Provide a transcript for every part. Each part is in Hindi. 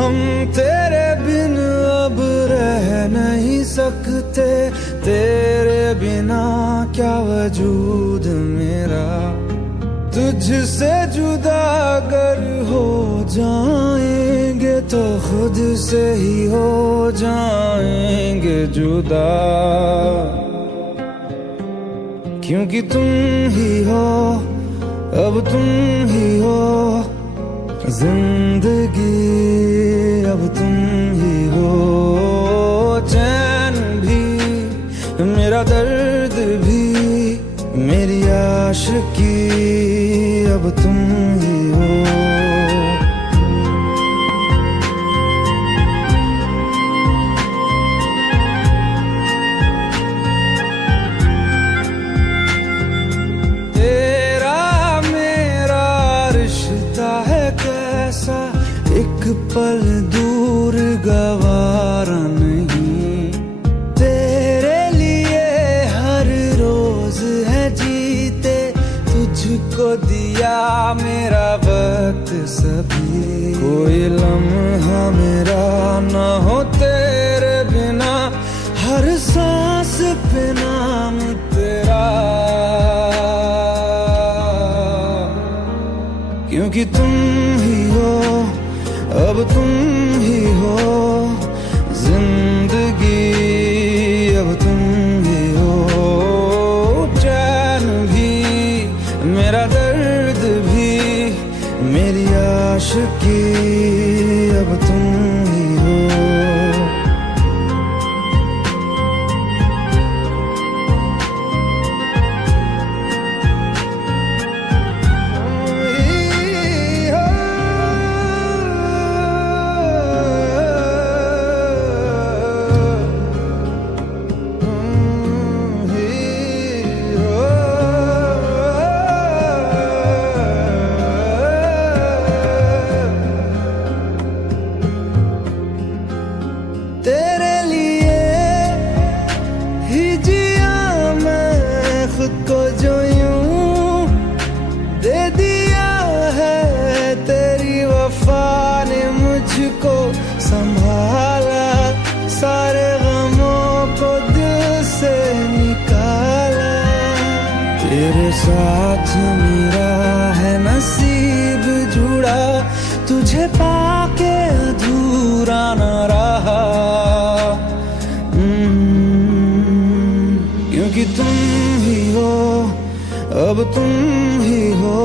हम तेरे बिन अब रह नहीं सकते, तेरे बिना क्या वजूद मेरा। तुझसे जुदा अगर हो जाएंगे तो खुद से ही हो जाएंगे जुदा, क्योंकि तुम ही हो, अब तुम ही हो जिंदगी, अब तुम ही हो। चैन भी मेरा दर्द भी मेरी आशिकी, अब तुम ही हो। एक पल दूर गवारा नहीं, तेरे लिए हर रोज है जीते, तुझको दिया मेरा वक्त सभी। कोई लम्हा मेरा ना हो तेरे बिना, हर सांस पे नाम तेरा, क्योंकि तुम ही हो, अब तुम ही हो जिंदगी, अब तुम ही हो। चैन भी मेरा दर्द भी मेरी आशिकी, अब तुम ही हो। तेरे लिए ही जिया मैं खुद को, जो यूं दे दिया है तेरी वफा ने मुझको संभाला, सारे गमों को दिल से निकाला। तेरे साथ मेरा है नसीब जुड़ा, तुझे पाके अधूरा न रहा, क्योंकि तुम ही हो, अब तुम ही हो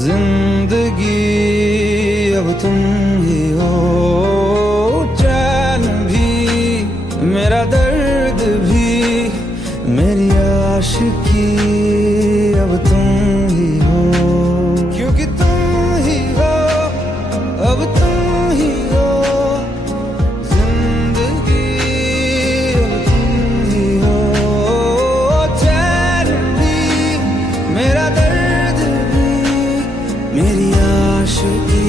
जिंदगी, अब तुम ही हो। चैन भी मेरा दर्द भी मेरी आशिकी, अब तुम ही हो, क्योंकि तुम ही हो, अब तुम ही हो जिंदगी, अब तुम ही हो। चैन भी मेरा दर्द भी मेरी आशिकी,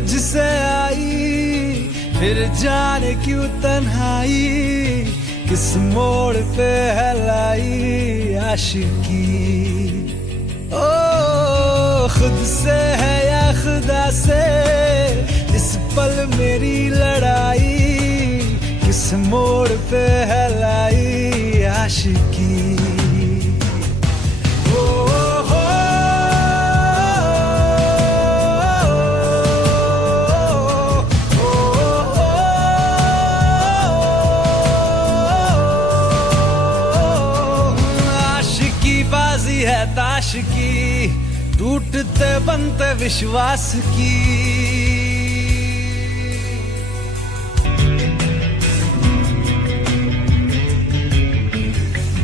मुझसे आई, फिर जाने क्यों तन्हाई, किस मोड़ पे है लाई आशिकी। ओ खुद से है या खुदा से, इस पल मेरी लड़ाई, किस मोड़ पे है लाई आशिकी। है ताश की, टूटते बनते विश्वास की।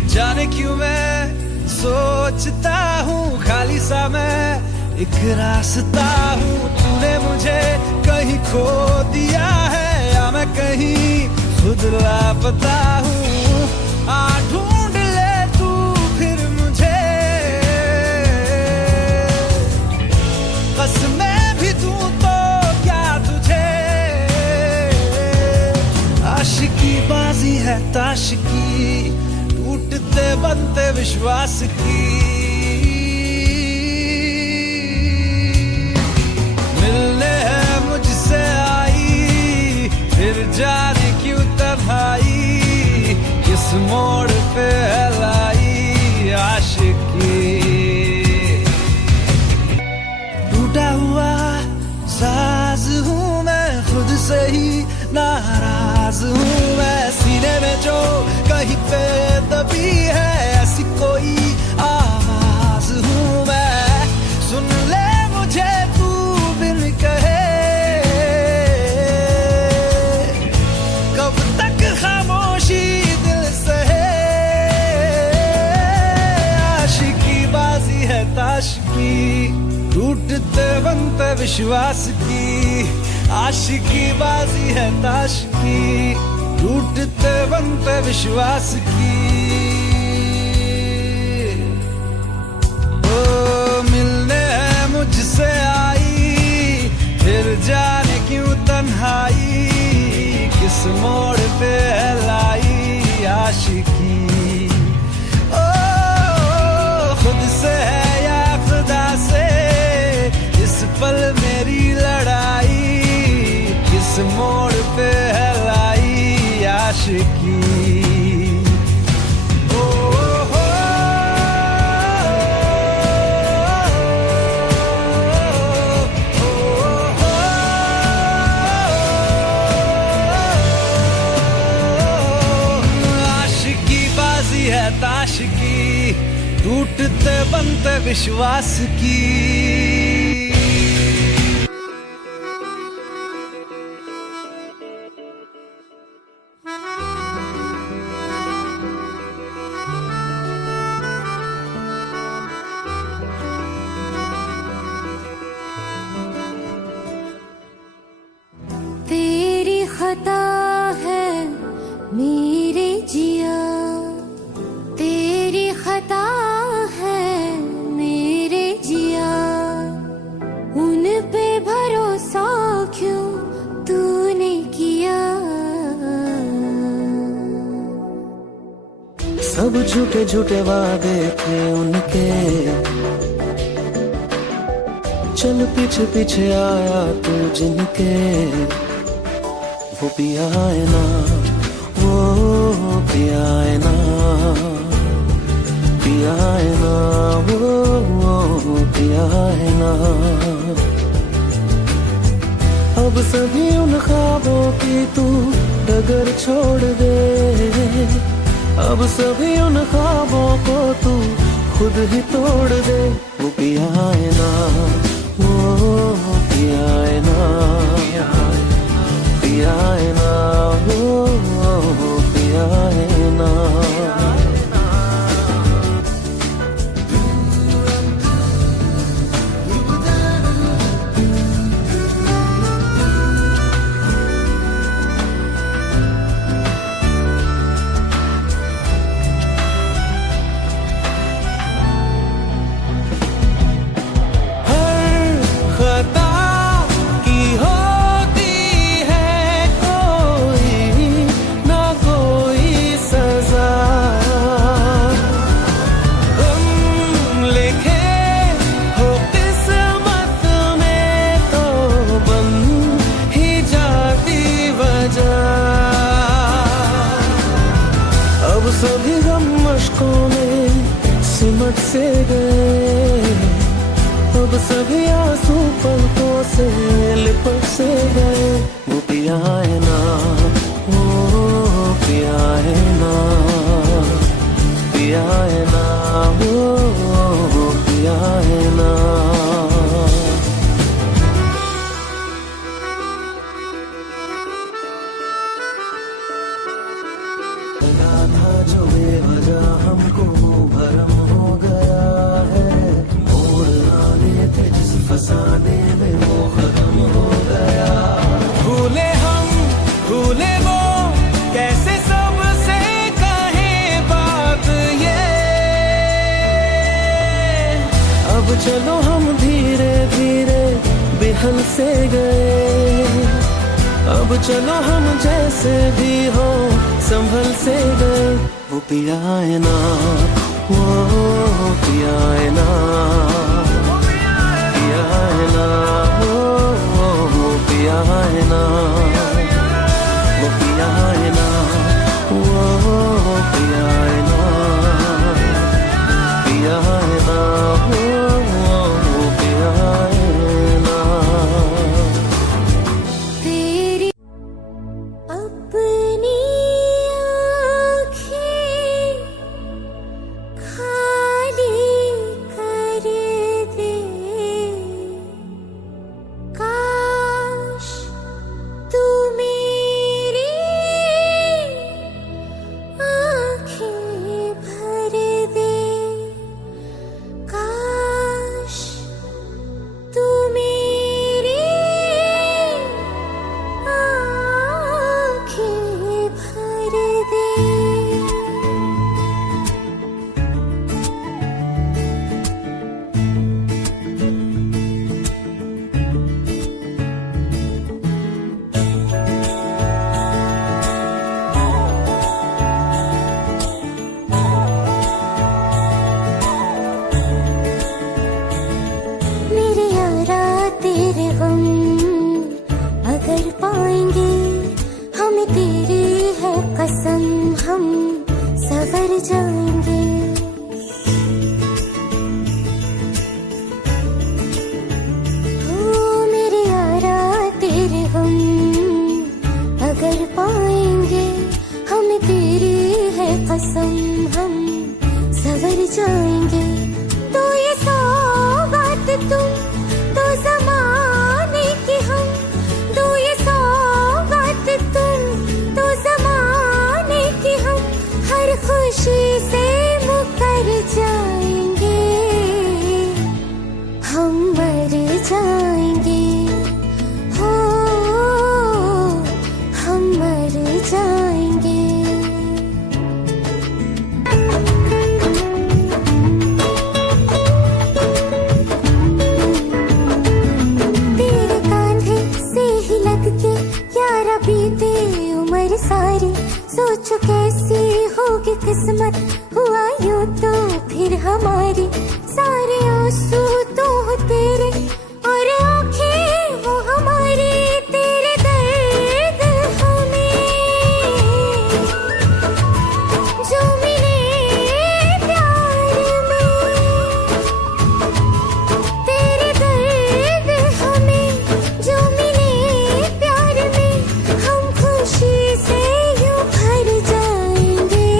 जाने क्यों मैं सोचता हूँ, खाली सा मैं एक रास्ता हूँ। तूने मुझे कहीं खो दिया है, या मैं कहीं खुद लापता हूँ। आ ढूंढ ले तू फिर मुझे, बस मैं भी दूं तो क्या तुझे। आशिकी बाजी है ताश की, टूटते बनते विश्वास की। मिलने है मुझसे आई, फिर जाने क्यों तन्हाई, किस मोड़ पे है लाई आशिकी। टूटा हुआ साज हूँ मैं, खुद से ही नाराज हूँ मैं। सीने में जो कहीं पे दबी है, ऐसी कोई आवाज हूँ मैं। सुन ले मुझे तू बिन कहे, कब तक खामोशी दिल सहे। आशिकी बाजी है ताश की, टूटते बनते विश्वास की। आशिकी बाजी है ताश की, टूटते बनते विश्वास की। ओ मिलने है मुझसे आई, फिर जाने क्यों तन्हाई, किस मोड़ पे है लाई आशिकी। ओ खुद से है या खुदा से, इस पल मेरी लड़ाई, किस मोड़ पे है लाई आशिकी। आशिकी बाजी है ताश की, टूटते बनते विश्वास की। तेरी खता है मेरे जिया, तेरी खता है मेरे जिया। उन पे भरोसा क्यों तूने किया। सब झूठे झूठे वादे थे उनके, चल पीछे पीछे आया तू जिनके। वो पिया है ना, वो पिया है ना, पिया है ना, वो पिया है ना। अब सभी उन ख्वाबों की तू डगर छोड़ दे, अब सभी उन ख्वाबों को तू खुद ही तोड़ दे। वो पिया है ना, वो पिया है ना, पिया है ना, वो पिया है ना। सिमट से गए, अब सभी आंसू पलकों से लिपट से गए। वो पिया है ना, वो पिया है ना, पिया है ना, वो पिया है ना। लगा था जो बेवजह हमको भरम हो गया है, मोड़ आने थे जिस फसाने में वो खत्म हो गया। भूले हम भूले वो, कैसे सबसे कहें बात ये। अब चलो हम धीरे धीरे बिहल से गए, अब चलो हम जैसे भी हो संभल से गए। वो पिया है ना, वो पिया है ना, पिया है ना, वो पिया है ना, वो पिया है ना, वो पिया है ना, पिया है ना, वो पिया है ना। तेरी अपनी आँखें खाली कर दे, काश तू मेरी आँखें भर दे, काश तू मेरी आँखें भर दे। मेरे यारा तेरे गम अगर पाएंगे, हमें तेरी है कसम, हम सवर जाएंगे। ओ मेरे यारा तेरे गम अगर पाएंगे, हमें तेरी है कसम, हम सवर जाएंगे। तो ये सौगात तुम तो ज़माने की हम, तो ये सौगात तुम तो ज़माने की हम, हर खुशी से मुकर जाएंगे, हम मर जाएंगे, हो हम मर जाएंगे। तेरे कांधे से ही लग के यारा बीते उम्र सारी, सोचो कैसी होगी किस्मत, हुआ यूं तो फिर हमारी। सारे आंसू तो हो तेरे और आंखें वो हमारी, तेरे दर्द हमें जो मिले प्यार में, तेरे दर्द हमें जो मिले प्यार में, हम खुशी से यूं भर जाएंगे,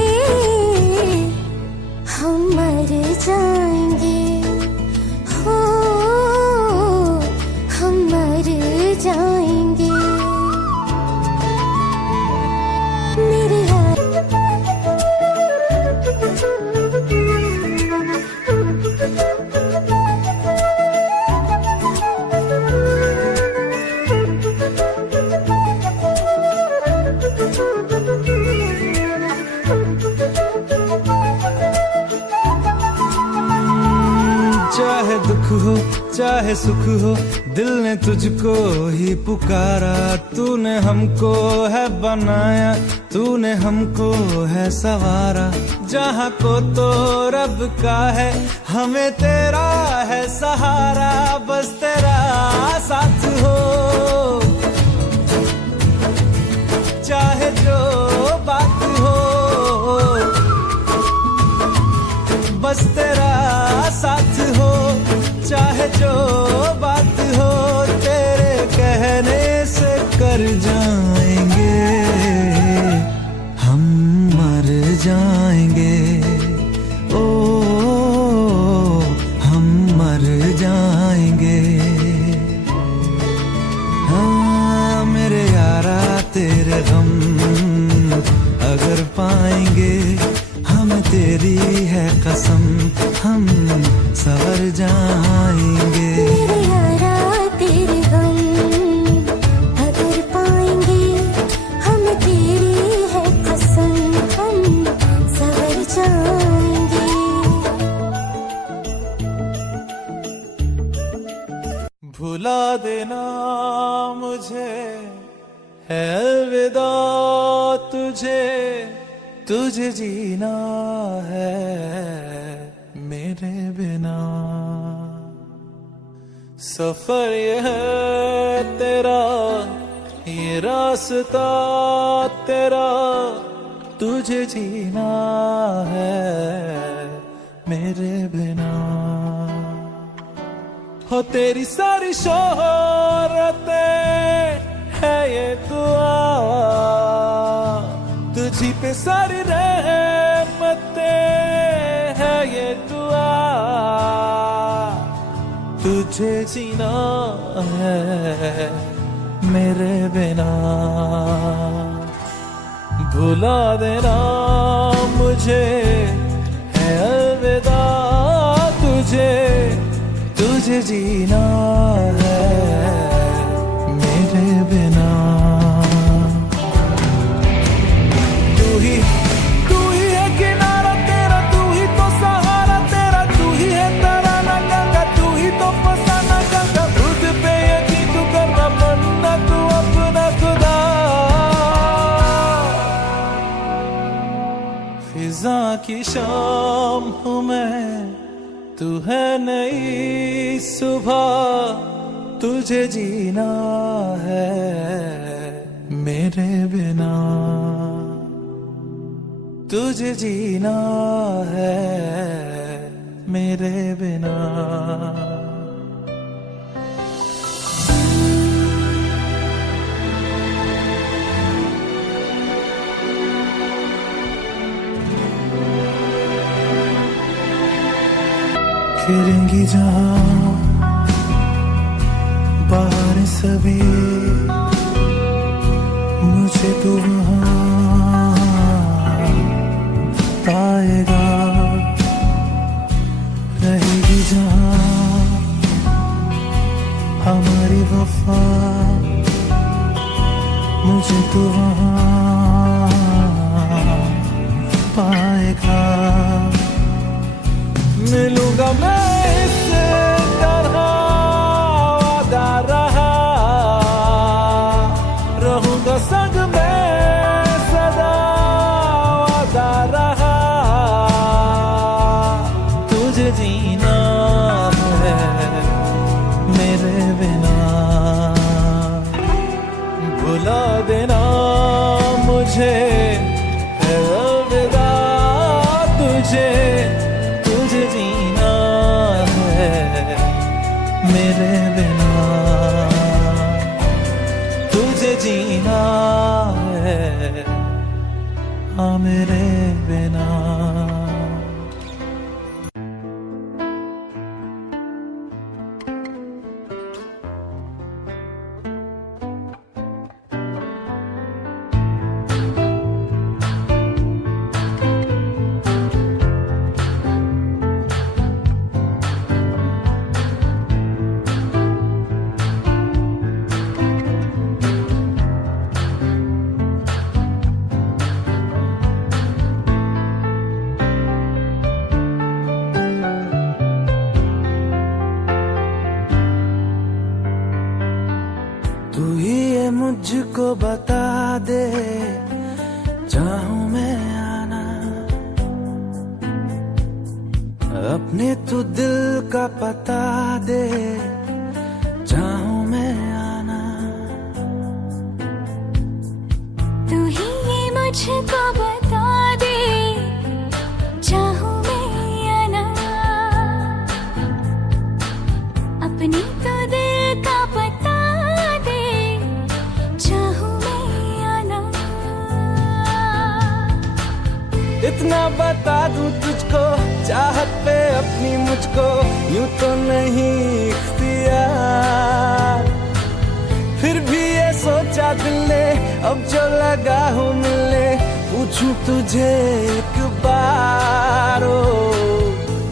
हम मर जाएंगे, हो हम मर जाएंगे। मेरे चाहे दुख हो चाहे सुख हो, दिल ने तुझको ही पुकारा। तूने हमको है बनाया, तूने हमको है सवारा। जहाँ को तो रब का है, हमें तेरा है सहारा। बस तेरा साथ हो, चाहे जो बात हो, बस तेरा जो बात हो तेरे कहने से कर जाएंगे, हम मर जाएंगे, ओ हम मर जाएंगे। हाँ मेरे यारा तेरे गम अगर पाएंगे, हम तेरी है कसम हम सवर जाएंगे। मेरे यारा तेरे गम अगर पाएंगे, हम तेरी है कसम हम सवर जाएंगे। भुला देना मुझे है अलविदा तुझे, तुझे जीना है मेरे बिना। सफर ये है तेरा, ये रास्ता तेरा, तुझे जीना है मेरे बिना। हो तेरी सारी शोहरतें है ये दुआ, तुझी पे सारी रहमतें है ये दुआ, तुझे जीना है मेरे बिना। भुला देना मुझे है अलविदा तुझे, तुझे जीना है मेरे बिना। तू ही है किनारा तेरा, तू ही तो सहारा तेरा, तू ही है तराना गंगा, तू ही तो फसाना गंगा। खुद पे यकीन तू करना, बनना तू अपना खुदा। फिजा की शाम हूँ मैं, तू है नई सुबह, तुझे जीना है मेरे बिना, तुझे जीना है मेरे बिना। फिरेंगी जहाँ बाहर सभी, मुझे तो वहाँ पाएगा। रहेगी जहाँ हमारी वफा, मुझे तो वहाँ पाएगा। मिलूंगा मैं इस तरह वादा रहा, रहूंगा संग में सदा वादा रहा। तुझे जीना है मेरे बिना। भुला देना मुझे है अलविदा तुझे, तुझे जीना है मेरे बिना। तुझे जीना है हाँ मेरे बिना। तू ही ये मुझको बता दे, चाहूं मैं आना अपने तू दिल का पता दे, चाहूं मैं आना। तू ही ये मुझको बता दे, चाहूं मैं आना कितना बता दूं तुझको, चाहत पे अपनी मुझको यूं तो नहीं इख्तियार। फिर भी ये सोचा दिल ने, अब जो लगा हूँ मिलने, पूछूं तुझे एक बार। ओ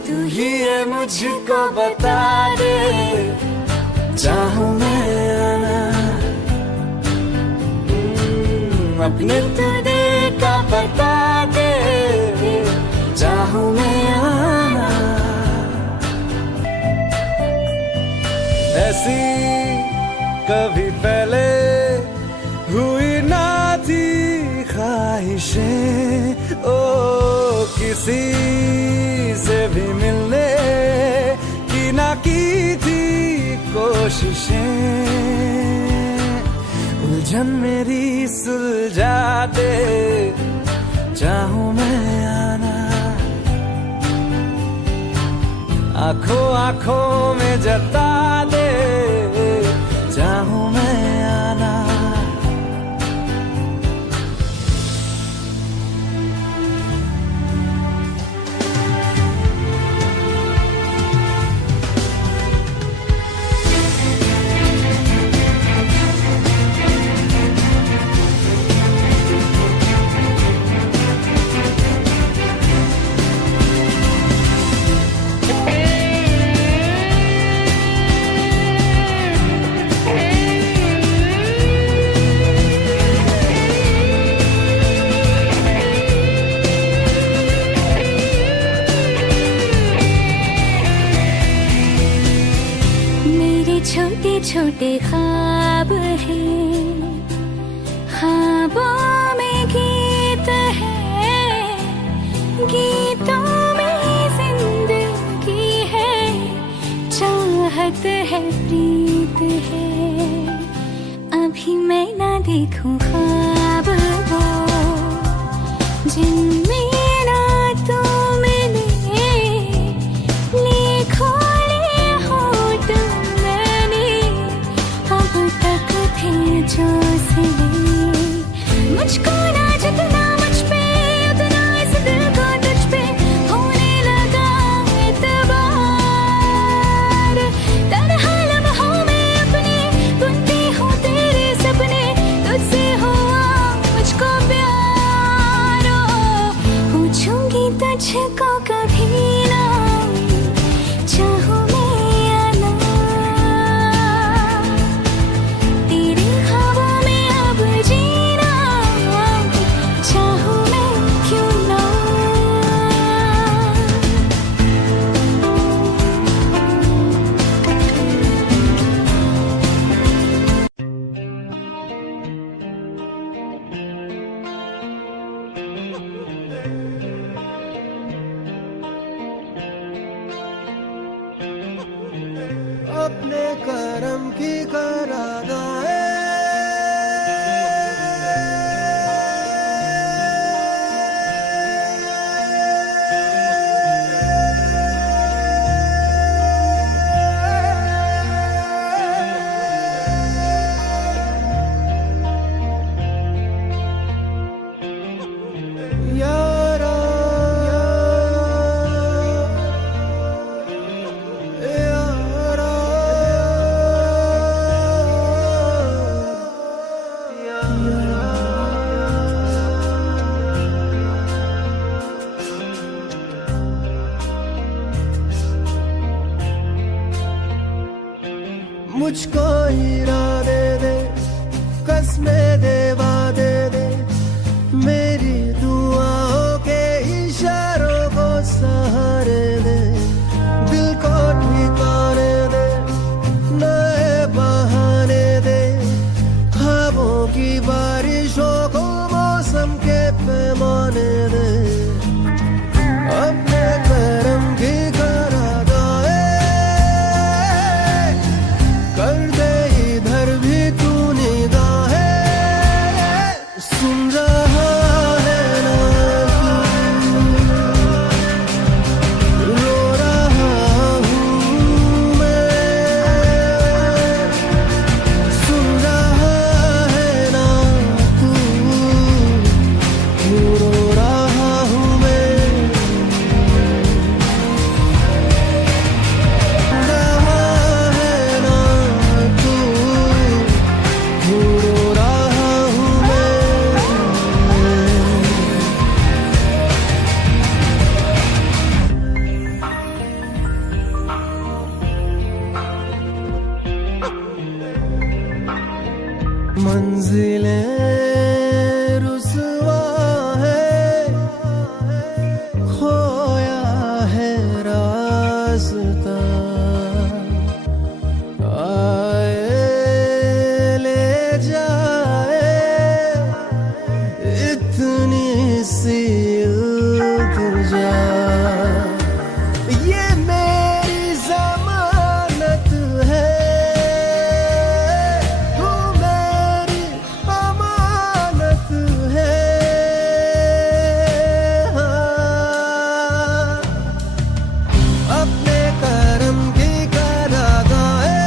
तू ही ये मुझको बता दे, चाहूं मैं आना अपने तुझे का बता दे, चाहूं मैं आना। ऐसी कभी पहले हुई ना थी ख्वाहिशें, ओ किसी से भी मिलने की ना की थी कोशिशें। उलझन मेरी सुलझा दे, चाहूं मैं आना आंखों आंखों में जता दे, चाहूं मैं आना। छोटे छोटे ख्वाब हैं, ख्वाबों में गीत है, गीतों में जिंदगी है, चाहत है, प्रीत है। अभी मैं ना देखूं ख्वाब वो जिनमें ना तू मिले, लिखो जो सिले मुझको ना जितना मुझ पे, उतना इस दिल को तुझ पे होने लगा एतबार। तन्हा लम्हों में अपने बुनती हूँ तेरे सपने, तुझसे हुआ मुझको प्यार। पूछूंगी तुझको कभी ना, चाहूं मैं आना तेरे ख्वाबों में अब मंजिलें रुसवा है, खोया है रास्ता, आए ले जाए इतनी सी इल्तिजा। ये मेरी जमानत है, तू मेरी अमानत है। हाँ, अपने करम की करादाए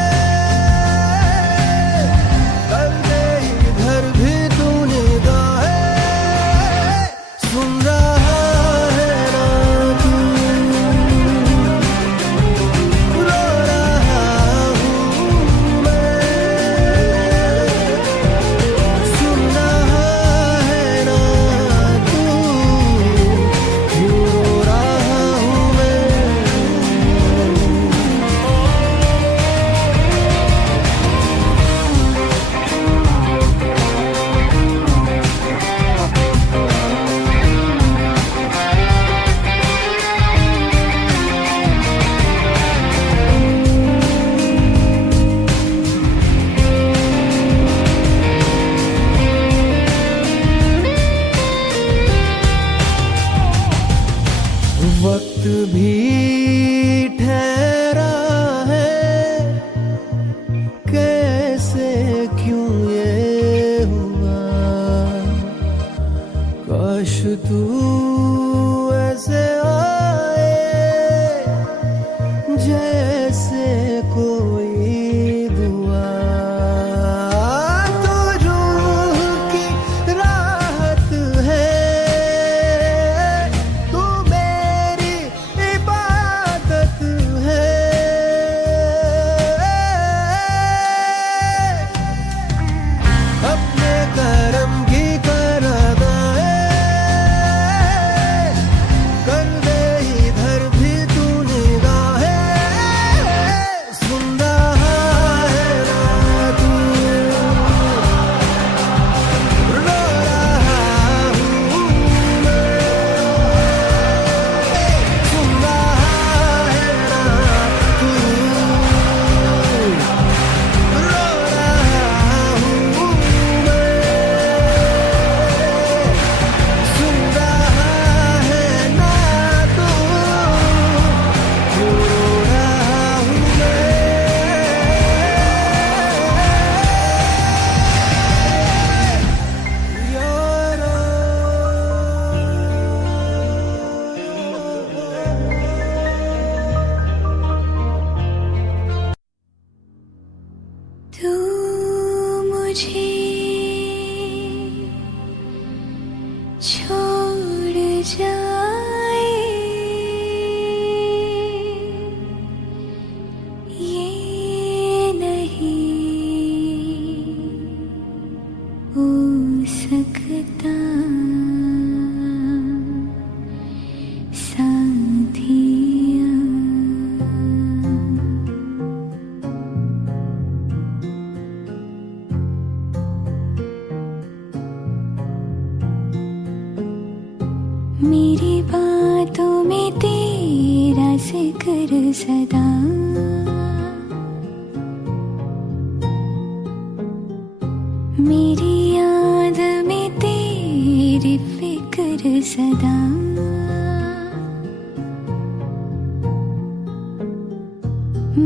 कर दे इधर भी तू निगाहें। सुन रहा है ना तू, रो रहा हूँ मैं। सुन रहा है ना तू, क्यों रो रहा हूँ मैं। वक्त भी ठहरा है, कैसे क्यों ये हुआ। काश तू ऐसे आए जैसे कोई दुआ। तो रूह की राहत है, तू मेरी इबादत है। अपने करम की करादाए कर दे इधर भी तू निगाहें। सुन रहा है ना तू, रो रहा हूँ मैं। सुन रहा है ना तू, रो रहा हूँ मैं। सुन रहा है ना तू, क्यों रो रहा हूँ मैं। यारा तू मुझे छोड़ जाए, ये नहीं हो सकता साथिया। मेरी बातों में तेरा जिक्र सदा, मेरी याद में तेरी फिक्र सदा।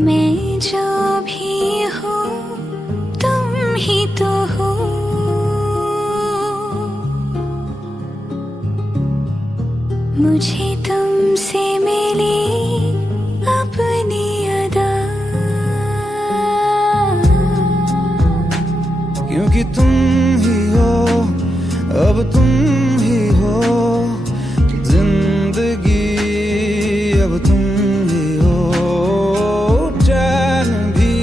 मैं जो भी हूँ तुम ही तो हो, मुझे तुमसे मिली अपनी अदा। क्योंकि तुम ही हो, अब तुम ही हो जिंदगी, अब तुम ही हो चैन भी,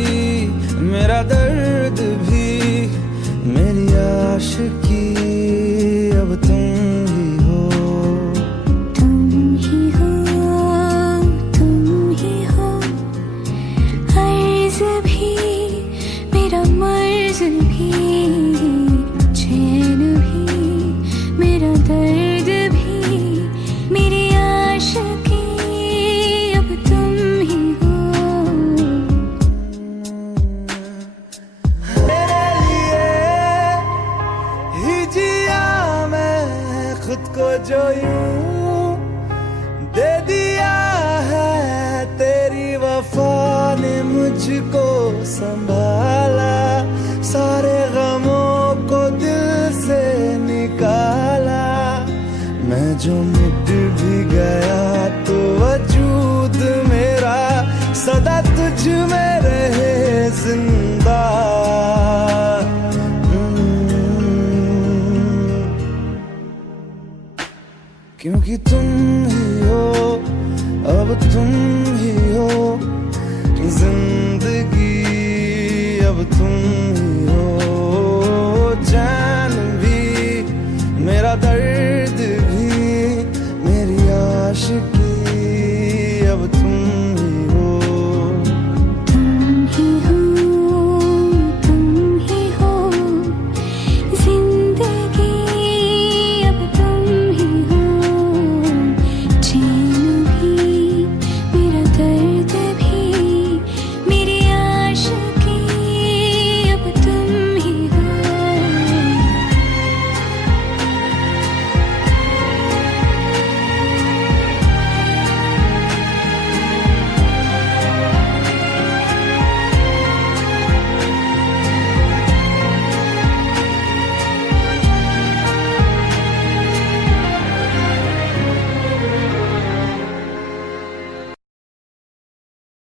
मेरा दर्द भी, मेरी आशिकी, अब तुम ही हो। तुम ही हो, तुम ही हो, अर्ज भी मेरा मर्ज भी। जो यूं दे दिया है तेरी वफा ने मुझको संभाला, सारे गमों को दिल से निकाला। मैं जो मिट भी गया तो वजूद मेरा सदा तुझ में रहे जिंदा। क्योंकि तुम ही हो, अब तुम